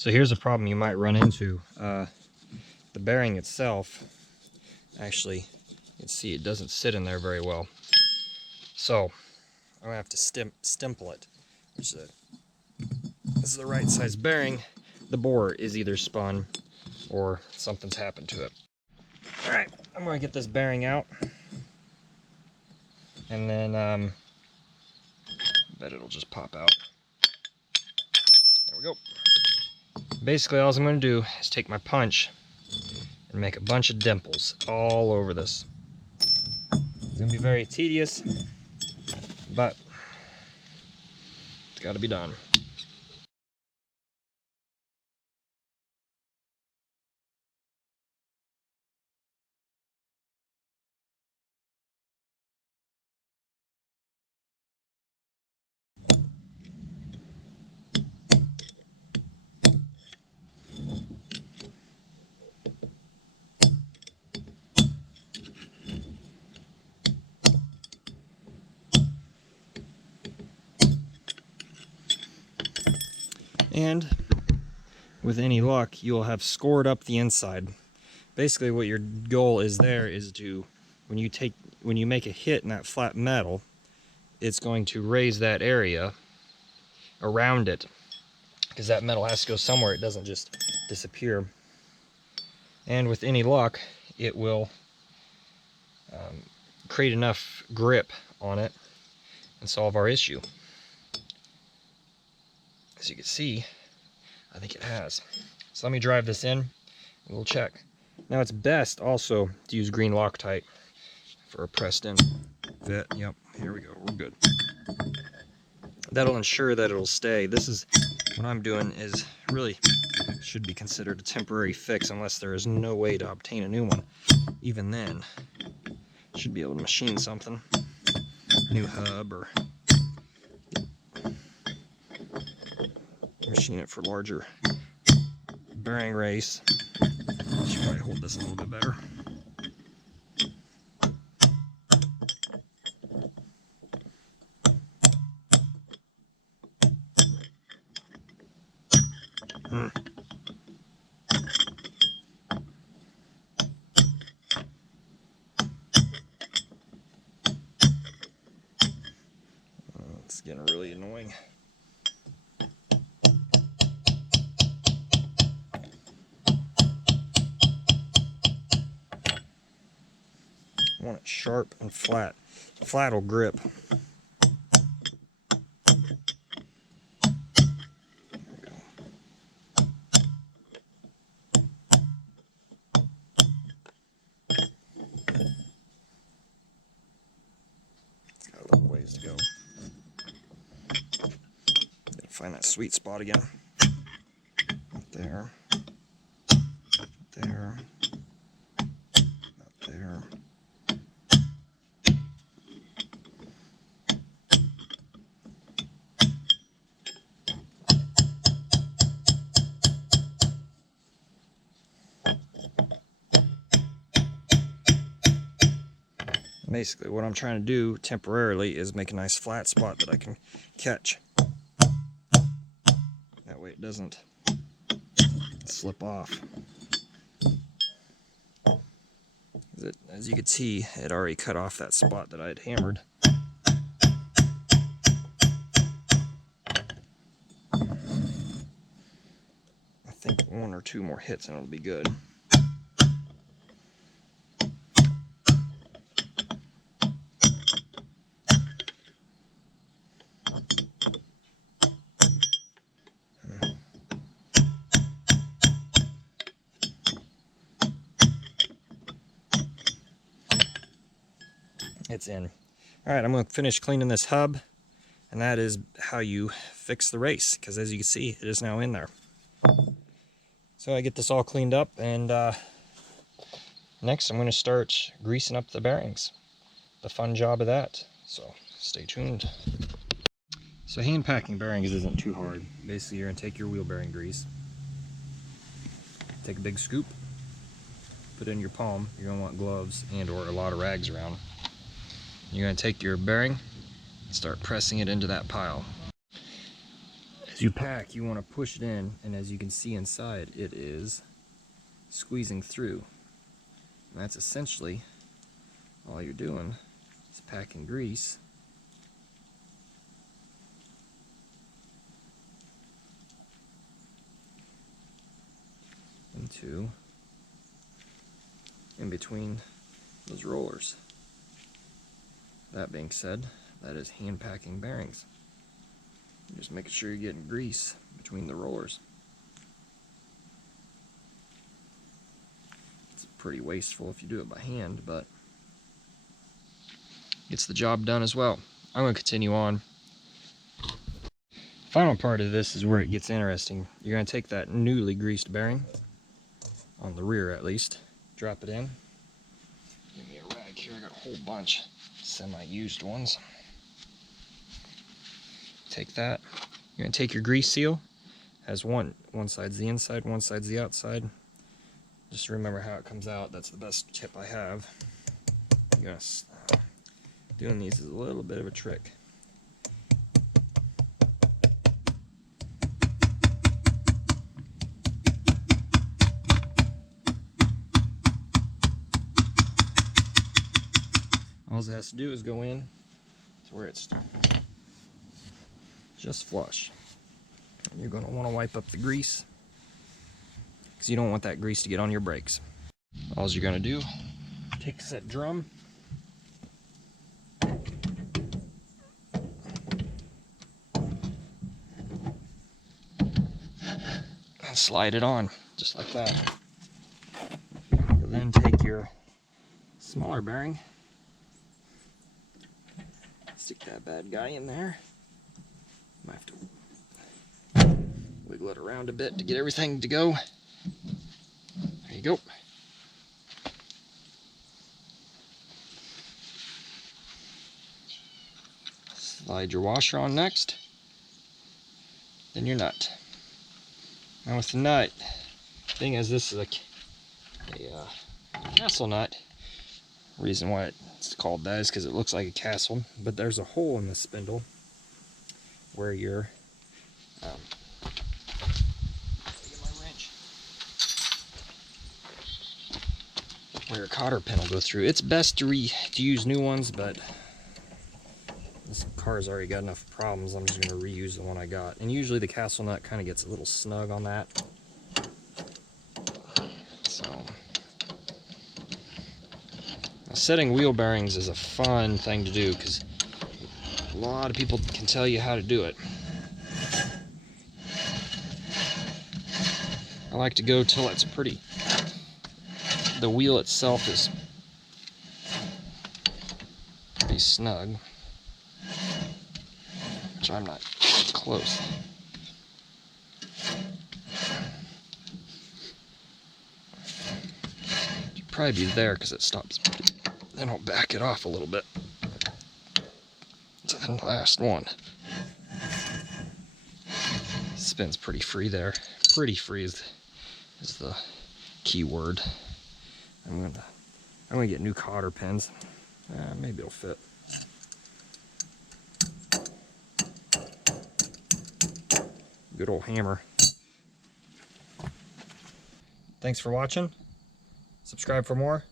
So here's a problem you might run into. The bearing itself, actually, you can see it doesn't sit in there very well. So I'm gonna have to stimple it. This is the right size bearing. The bore is either spun or something's happened to it. All right, I'm gonna get this bearing out, and then I bet it'll just pop out. There we go. Basically, all I'm going to do is take my punch and make a bunch of dimples all over this. It's going to be very tedious, but it's got to be done. And with any luck, you'll have scored up the inside. Basically, what your goal is there is to, when you make a hit in that flat metal, it's going to raise that area around it, because that metal has to go somewhere. It doesn't just disappear. And with any luck, it will create enough grip on it and solve our issue. As you can see, I think it has. So let me drive this in and we'll check. Now it's best also to use green Loctite for a pressed in fit. Yep, here we go, we're good. That'll ensure that it'll stay. This is what I'm doing is really should be considered a temporary fix unless there is no way to obtain a new one. Even then, should be able to machine something, new hub, or machine it for larger bearing race. Should probably hold this a little bit better. It's getting really annoying. I want it sharp and flat. Flat will grip. It's got a little ways to go. Gotta find that sweet spot again. There. There. Up there. Basically, what I'm trying to do temporarily is make a nice flat spot that I can catch. That way it doesn't slip off. As you can see, it already cut off that spot that I had hammered. I think one or two more hits and it'll be good. It's in. Alright, I'm going to finish cleaning this hub, and that is how you fix the race, because as you can see, it is now in there. So I get this all cleaned up, and next I'm going to start greasing up the bearings. The fun job of that, so stay tuned. So hand packing bearings isn't too hard. Basically, you're going to take your wheel bearing grease, take a big scoop, put it in your palm. You're going to want gloves and or a lot of rags around. You're going to take your bearing and start pressing it into that pile. As you pack, you want to push it in, and as you can see inside, it is squeezing through. And that's essentially all you're doing is packing grease in between those rollers. That being said, that is hand packing bearings. Just making sure you're getting grease between the rollers. It's pretty wasteful if you do it by hand, but gets the job done as well. I'm going to continue on. Final part of this is where it gets interesting. You're going to take that newly greased bearing, on the rear at least, drop it in. Give me a rag here, I got a whole bunch semi-used ones. Take that. You're going to take your grease seal. Has one side's the inside, one side's the outside. Just remember how it comes out. That's the best tip I have. You're gonna, doing these is a little bit of a trick. All it has to do is go in to where it's just flush. And you're going to want to wipe up the grease because you don't want that grease to get on your brakes. All you're going to do, take a set drum, and slide it on just like that. You'll then take your smaller bearing, stick that bad guy in there. Might have to wiggle it around a bit to get everything to go. There you go. Slide your washer on next. Then your nut. Now with the nut, thing is this is a castle nut. Reason why it's called that is because it looks like a castle, but there's a hole in the spindle where your where your cotter pin will go through. It's best to use new ones, but this car's already got enough problems. I'm just going to reuse the one I got. And usually the castle nut kind of gets a little snug on that. So now, setting wheel bearings is a fun thing to do because a lot of people can tell you how to do it. I like to go till it's pretty. The wheel itself is pretty snug, which I'm not close. You'd probably be there because it stops. Then I'll back it off a little bit. To the last one. Spins pretty free there. Pretty free is the key word. I'm gonna get new cotter pins. Maybe it'll fit. Good old hammer. Thanks for watching. Subscribe for more.